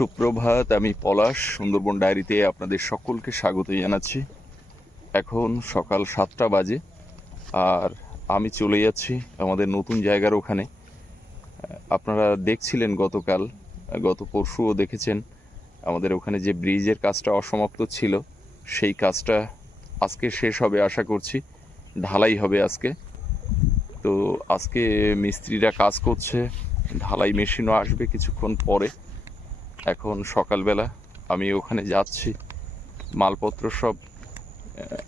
সুপ্রভাত, আমি পলাশ, সুন্দরবন ডায়েরিতে আপনাদের সকলকে স্বাগত জানাচ্ছি। এখন সকাল সাতটা বাজে, আর আমি চলে যাচ্ছি আমাদের নতুন জায়গার ওখানে। আপনারা দেখছিলেন গতকাল, গত পরশুও দেখেছেন, আমাদের ওখানে যে ব্রিজের কাজটা অসমাপ্ত ছিল, সেই কাজটা আজকে শেষ হবে আশা করছি, ঢালাই হবে আজকে। তো আজকে মিস্ত্রিরা কাজ করছে, ঢালাই মেশিনও আসবে কিছুক্ষণ পরে। এখন সকালবেলা আমি ওখানে যাচ্ছি। মালপত্র সব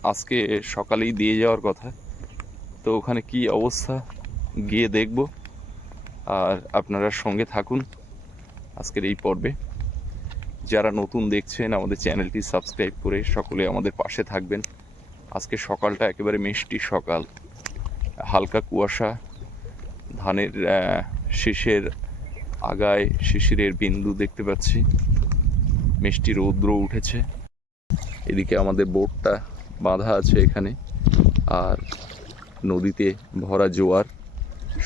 আজকে সকালেই দিয়ে যাওয়ার কথা। তো ওখানে কি অবস্থা গিয়ে দেখব। আর আপনারা সঙ্গে থাকুন আজকের এই পর্বে। যারা নতুন দেখছেন, আমাদের চ্যানেলটি সাবস্ক্রাইব করে সকলে আমাদের পাশে থাকবেন। আজকে সকালটা একেবারে মিষ্টি সকাল। হালকা কুয়াশা, ধানের শীষের আগায় শিশিরের বিন্দু দেখতে পাচ্ছি। মিষ্টি রৌদ্র উঠেছে। এদিকে আমাদের বোটটা বাঁধা আছে এখানে। আর নদীতে ভরা জোয়ার।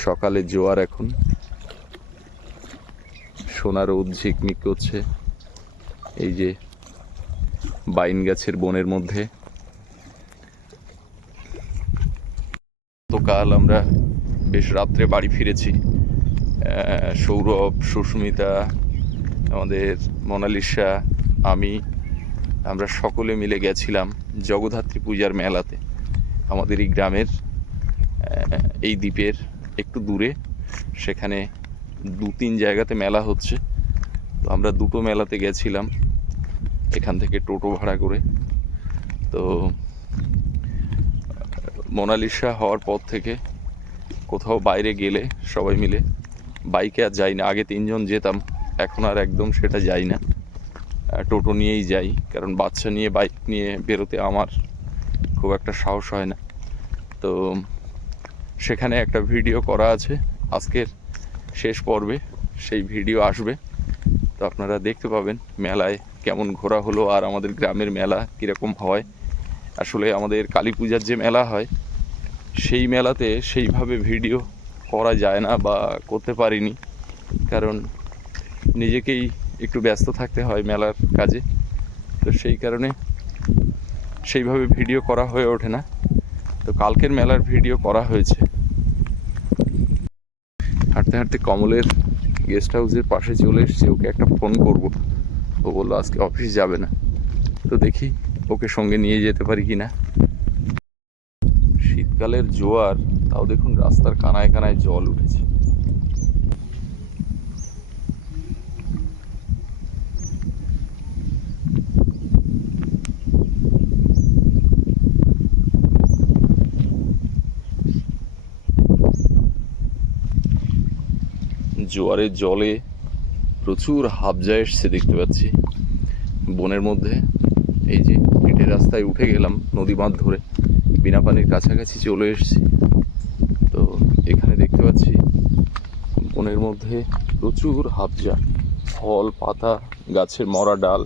সকালে জোয়ার এখন। সোনা রোদ ঝিকমিক করছে। এই যে বাইন গাছের বনের মধ্যে। গতকাল আমরা বেশ রাত্রে বাড়ি ফিরেছি। সৌরভ, সুস্মিতা, আমাদের মোনালিসা, আমি, আমরা সকলে মিলে গেছিলাম জগদ্ধাত্রী পূজার মেলাতে, আমাদের এই গ্রামের এই দ্বীপের একটু দূরে। সেখানে দু তিন জায়গাতে মেলা হচ্ছে। তো আমরা দুটো মেলাতে গেছিলাম, এখান থেকে টোটো ভাড়া করে। তো, মোনালিসা হওয়ার পর থেকে কোথাও বাইরে গেলে সবাই মিলে বাইকে আর যাই না। আগে তিনজন যেতাম, এখন আর একদম সেটা যাই না। টোটো নিয়েই যাই, কারণ বাচ্চা নিয়ে, বাইক নিয়ে বেরোতে আমার খুব একটা সাহস হয় না। তো সেখানে একটা ভিডিও করা আছে, আজকের শেষ পর্বে, সেই ভিডিও আসবে। তো আপনারা দেখতে পাবেন মেলায় কেমন ঘোরা হলো আর আমাদের গ্রামের মেলা কীরকম হয়। আসলে আমাদের কালী পূজার যে মেলা হয়, সেই মেলাতে সেইভাবে ভিডিও করা যায় না বা করতে পারিনি। কারণ নিজেকেই একটু ব্যস্ত থাকতে হয় মেলার কাজে। তো সেই কারণে সেইভাবে ভিডিও করা হয়ে ওঠে না। তো কালকের মেলার ভিডিও করা হয়েছে। হাঁটতে হাঁটতে কমলের গেস্ট হাউসের পাশে চলে এসেছে। ওকে একটা ফোন করব। ও বলল, আজকে অফিস যাবে না। তো দেখি ওকে সঙ্গে নিয়ে যেতে পারি কি না শীতকালের জোয়ার, তাও দেখুন রাস্তার কানায় কানায় জল উঠেছে। জোয়ারের জলে প্রচুর হাবজা এসছে দেখতে পাচ্ছি। বনের মধ্যে এই যে পিঠের রাস্তায় উঠে গেলাম নদী বাঁধ ধরে। বিনা পানির কাছাকাছি চলে এসেছি। তো এখানে দেখতে পাচ্ছি বনের মধ্যে প্রচুর হাবজা, ফল, পাতা, গাছের মরা ডাল,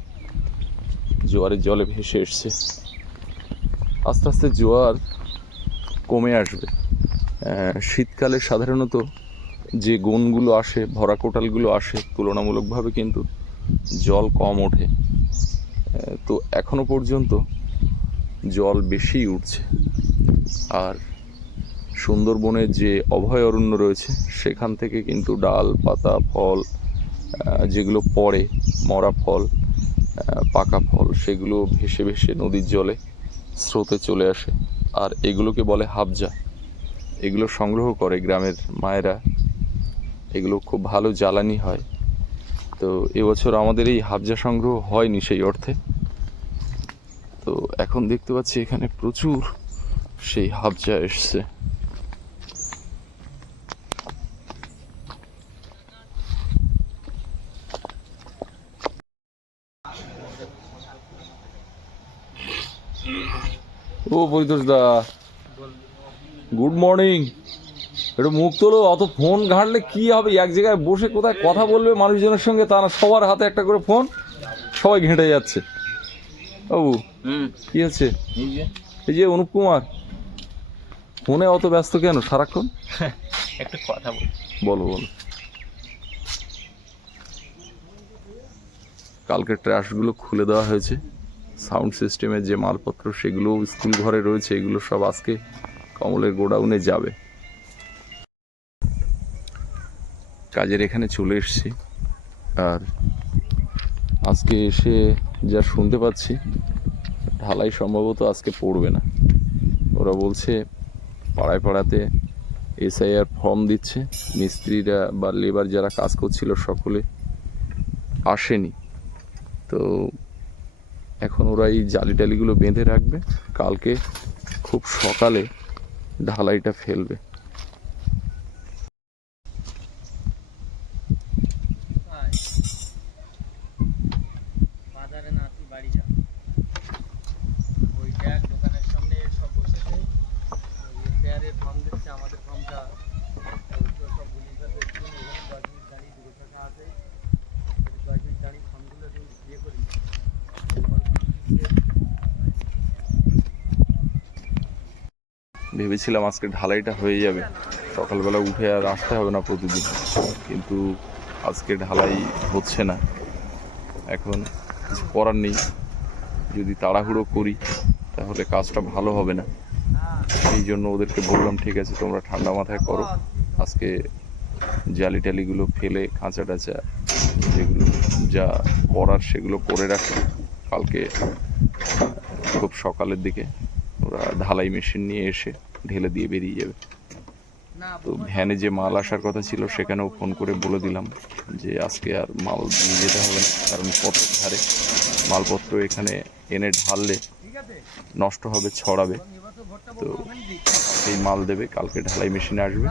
জোয়ারের জলে ভেসে এসছে। আস্তে আস্তে জোয়ার কমে আসবে। শীতকালে সাধারণত যে গনগুলো আসে, ভরা কোটালগুলো আসে, তুলনামূলকভাবে কিন্তু জল কম ওঠে। তো এখনও পর্যন্ত জল বেশিই উঠছে। আর সুন্দরবনের যে অভয়ারণ্য রয়েছে, সেখান থেকে কিন্তু ডাল, পাতা, ফল যেগুলো পড়ে, মরা ফল পাকা ফল, সেগুলো ভেসে ভেসে নদীর জলে স্রোতে চলে আসে। আর এগুলোকে বলে হাবজা। এগুলো সংগ্রহ করে গ্রামের মায়েরা। এগুলো খুব ভালো জ্বালানি হয়। তো এবছর আমাদের এই হাবজা সংগ্রহ হয়নি সেই অর্থে। তো এখন দেখতে পাচ্ছি এখানে প্রচুর সেই হাবজা এসছে। ও পরিতোষ দা, গুড মর্নিং। একটু মুখ তোলো, অত ফোন ঘাঁটলে কি হবে? এক জায়গায় বসে কোথায় কথা বলবে মানুষজনের সঙ্গে? তা না, সবার হাতে একটা করে ফোন, সবাই ঘেঁটে যাচ্ছে। বাবু কি আছে এই যে। অনুপ কুমার ফোনে অত ব্যস্ত কেন? সারাক্ষণ? একটা কথা বল। বলো বলো। কালকে ট্র্যাশগুলো খুলে দেওয়া হয়েছে। সাউন্ড সিস্টেমের যে মালপত্র সেগুলো স্কুল ঘরে রয়েছে। এগুলো সব আজকে কমলের গোডাউনে যাবে। কাজের এখানে চলে এসেছি। আর আজকে এসে যা শুনতে পাচ্ছি, ঢালাই সম্ভবত আজকে পড়বে না। ওরা বলছে, পাড়ায় পাড়াতে এসআইআর ফর্ম দিচ্ছে, মিস্ত্রিরা বা লেবার যারা কাজ করছিল সকলে আসেনি। তো এখন ওরা এই জালি টালিগুলো বেঁধে রাখবে, কালকে খুব সকালে ঢালাইটা ফেলবে বাজারে না তুই বাড়ি যা ওই দেখ দোকানের সামনে সব বসেছে রিপেয়ারের ফর্ম দিচ্ছে আমাদের ফর্মটা সব ভুলি করে দেখছি এখানে দশ মিনিট দাঁড়িয়ে দুটো টাকা আছে দশ মিনিট দাঁড়িয়ে ফর্মগুলো তুই ইয়ে করি ভেবেছিলাম আজকে ঢালাইটা হয়ে যাবে। সকালবেলা উঠে আর আসতে হবে না প্রতিদিন। কিন্তু আজকে ঢালাই হচ্ছে না। এখন কিছু করার নেই। যদি তাড়াহুড়ো করি, তাহলে কাজটা ভালো হবে না। এই জন্য ওদেরকে বললাম, ঠিক আছে, তোমরা ঠান্ডা মাথায় করো। আজকে জালি টালিগুলো ফেলে, খাঁচা টাচা, যেগুলো যা করার সেগুলো করে রাখো। কালকে খুব সকালের দিকে ওরা ঢালাই মেশিন নিয়ে এসে ঢেলে দিয়ে বেরিয়ে যাবে। তো ভ্যানে যে মাল আসার কথা ছিল, সেখানেও ফোন করে বলে দিলাম যে, আজকে আর মাল নিয়ে যেতে হবে না, কারণ পথের ধারে মালপত্র এখানে এনে ঢাললে নষ্ট হবে, ছড়াবে। তো সেই মাল দেবে, কালকে ঢালাই মেশিনে আসবে।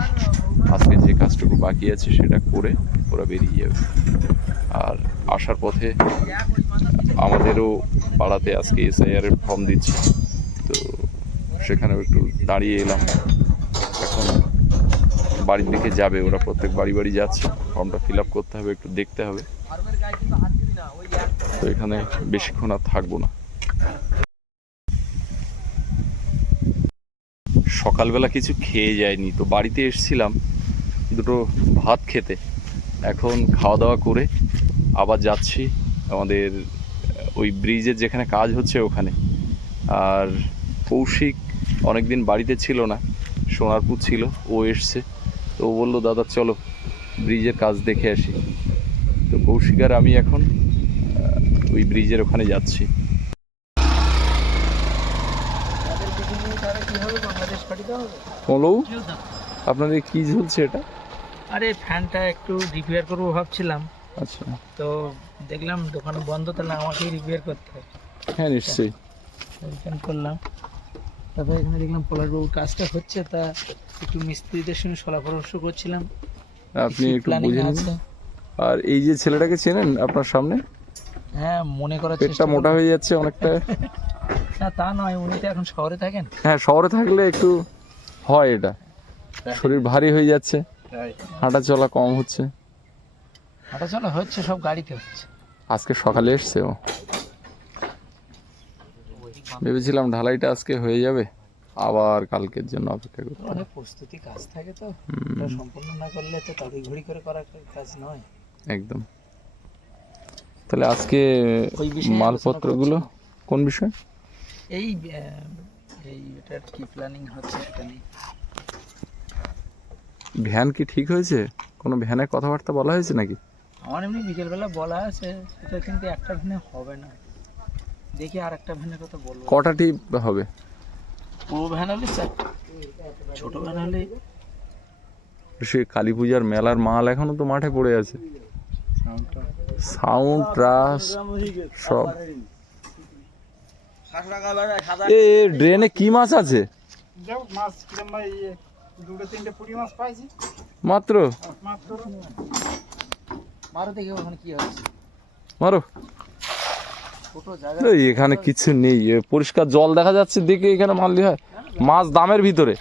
আজকে যে কাজটুকু বাকি আছে, সেটা করে ওরা বেরিয়ে যাবে। আর আসার পথে আমাদেরও পাড়াতে আজকে এসআইআর এর ফর্ম দিচ্ছে। সেখানেও একটু দাঁড়িয়ে এলাম। এখন বাড়ির দিকে যাবে, ওরা প্রত্যেক বাড়ি বাড়ি যাচ্ছে। ফর্মটা ফিল আপ করতে হবে, একটু দেখতে হবে। তো এখানে বেশিক্ষণ আর থাকব না। সকালবেলা কিছু খেয়ে যায়নি, তো বাড়িতে এসছিলাম দুটো ভাত খেতে। এখন খাওয়া দাওয়া করে আবার যাচ্ছি আমাদের ওই ব্রিজের যেখানে কাজ হচ্ছে ওখানে। আর কৌশিক অনেকদিন বাড়িতে ছিল না সোনারপুর ছিল ও এসছে। তো ও বলল দাদা চলো ব্রিজের কাজ দেখে আসি। তো কৌশিক আর আমি এখন ওই ব্রিজের ওখানে যাচ্ছি। বলো আপনাদের কি ঝুলছে এটা? আরে ফ্যানটা একটু রিপেয়ার করব ভাবছিলাম। আচ্ছা। তো দেখলাম দোকান বন্ধ তাহলে আমাকেই রিপেয়ার করতে হবে হ্যাঁ নিশ্চয়ই। করলাম। তারপরে এখানে দেখলাম পলাশবাবুর কাজটা হচ্ছে তা একটু মিস্ত্রিদের সঙ্গে সলা পরামর্শ করছিলাম। আপনি একটু বুঝে নিন। আর এই যে ছেলেটাকে চেনেন আপনার সামনে? হ্যাঁ মনে করার চেষ্টা মোটা হয়ে যাচ্ছে অনেকটা। না তা নয় উনি তো এখন শহরে থাকেন। হ্যাঁ শহরে থাকলে একটু হয় এটা। শরীর ভারী হয়ে যাচ্ছে। হাঁটা চলা কম হচ্ছে। হাঁটা চলা হচ্ছে সব গাড়িতে হচ্ছে। আজকে সকালে এসছে ও। ভেবেছিলাম ঢালাইটা আজকে হয়ে যাবে আবার কালকের জন্য অপেক্ষা করতে হবে। অনেক প্রস্তুতি কাজ থাকে তো সম্পূর্ণ না করলে তো তাড়াতাড়ি ঘড়ি করে করা কাজ নয়। একদম। তাহলে আজকে মালপত্রগুলো কোন বিষয়? এই এই এটার কি প্ল্যানিং হচ্ছে সেটা নিয়ে। ভ্যান কি ঠিক হয়েছে? কোনো ভ্যানে কথাবার্তা বলা হয়েছে নাকি? আমার এমনি বিকেলবেলা বলা আছে সেটা কিন্তু একটা ভ্যানে হবে না। দেখি আর একটা ভ্যানের কথা বলব। কটা টিপ হবে? পুরো ভ্যান হলে ছোট ভ্যান হলে সে কালী পূজার মেলার মাল এখনও তো মাঠে পড়ে আছে। সাউন্ড ট্রাস সব। এ ড্রেনে কি মাছ আছে? যাও মাছ কিরম ভাই দুটো তিনটে পুঁটি মাছ পাইছি। মাত্র? মাত্র। মারো। এখানে কিছু নেই পরিষ্কার জল দেখা যাচ্ছে দেখে এখানে মারলি হয়। মাছ দামের ভিতরে।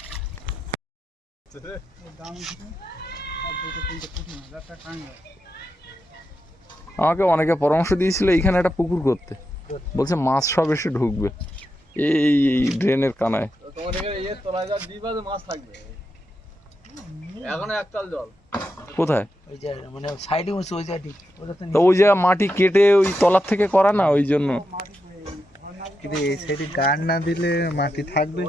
আমাকে অনেকে পরামর্শ দিয়েছিল এইখানে একটা পুকুর করতে। বলছে মাছ সব এসে ঢুকবে। এই এই ড্রেনের কানায়। তোমার এখানে ইয়ে মাছ থাকবে এখন একতাল জল। কোথায়? মানে সাইডে ওই জায়গাটি। তো তো ওই জায়গা মাটি কেটে ওই তলার থেকে করা না ওই জন্য? কিন্তু এই সাইডে গার্ড না দিলে মাটি থাকবে?